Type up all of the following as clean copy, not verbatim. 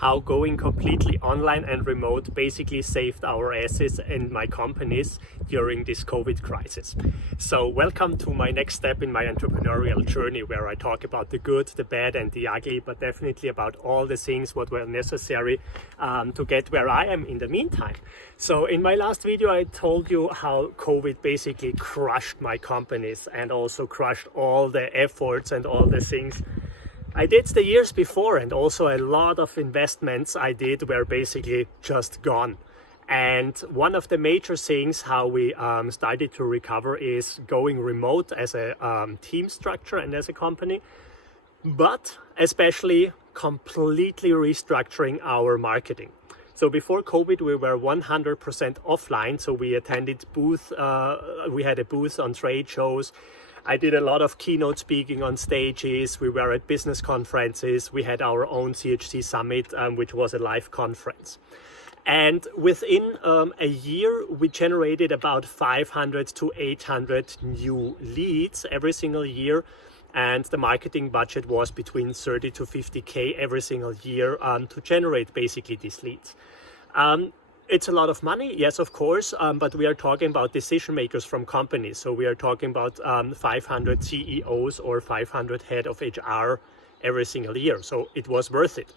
how going completely online and remote basically saved our asses and my companies during this COVID crisis. So welcome to my next step in my entrepreneurial journey, where I talk about the good, the bad and the ugly, but definitely about all the things what were necessary to get where I am in the meantime. So in my last video I told you how COVID basically crushed my companies and also crushed all the efforts and all the things I did the years before, and also a lot of investments I did were basically just gone. And one of the major things how we started to recover is going remote as a team structure and as a company, but especially completely restructuring our marketing. So before COVID, we were 100% offline. So we attended we had a booth on trade shows. I did a lot of keynote speaking on stages. We were at business conferences. We had our own CHC summit, which was a live conference. And within a year, we generated about 500 to 800 new leads every single year. And the marketing budget was between 30 to 50K every single year to generate basically these leads. It's a lot of money, yes, of course, but we are talking about decision makers from companies. So we are talking about 500 CEOs or 500 head of HR every single year. So it was worth it.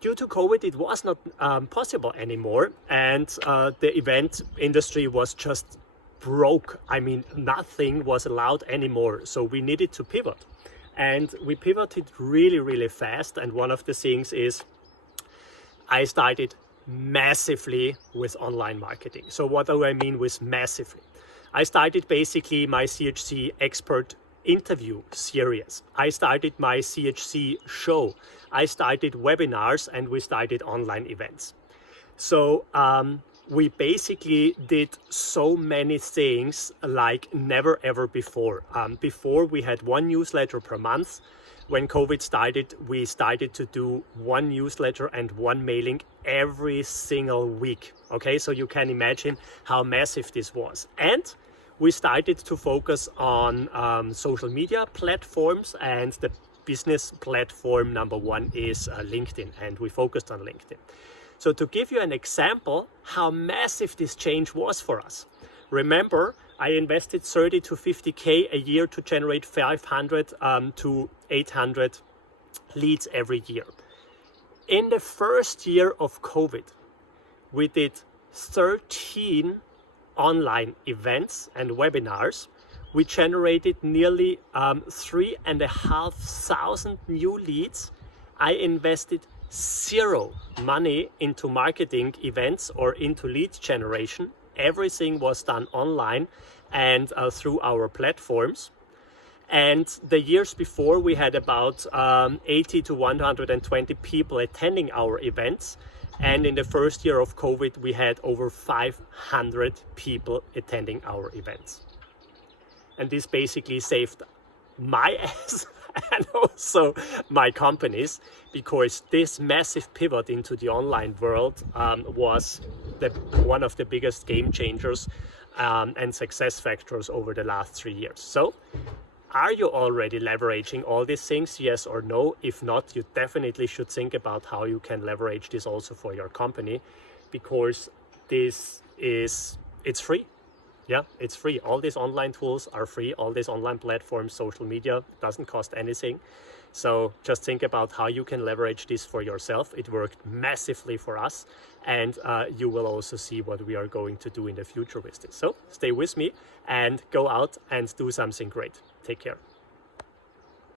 Due to COVID, it was not possible anymore. And the event industry was just broke. I mean, nothing was allowed anymore. So we needed to pivot. And we pivoted really, really fast. And one of the things is I started massively with online marketing. So what do I mean with massively? I started basically my CHC expert interview series. I started my CHC show. I started webinars, and we started online events. So we basically did so many things like never ever before. Before we had one newsletter per month. When COVID started, we started to do one newsletter and one mailing every single week. Okay, so you can imagine how massive this was. And we started to focus on social media platforms, and the business platform number one is LinkedIn, and we focused on LinkedIn. So to give you an example how massive this change was for us, remember, I invested 30 to 50K a year to generate 500 to 800 leads every year. In the first year of COVID, we did 13 online events and webinars. We generated nearly 3,500 new leads. I invested zero money into marketing events or into lead generation. Everything was done online and through our platforms. And the years before, we had about 80 to 120 people attending our events. And in the first year of COVID, we had over 500 people attending our events. And this basically saved my ass and also my companies, because this massive pivot into the online world was one of the biggest game changers and success factors over the last 3 years. So are you already leveraging all these things? Yes or no? If not, you definitely should think about how you can leverage this also for your company, because it's free. Yeah, it's free. All these online tools are free. All these online platforms, social media, doesn't cost anything. So just think about how you can leverage this for yourself. It worked massively for us, and you will also see what we are going to do in the future with this. So stay with me and go out and do something great. Take care.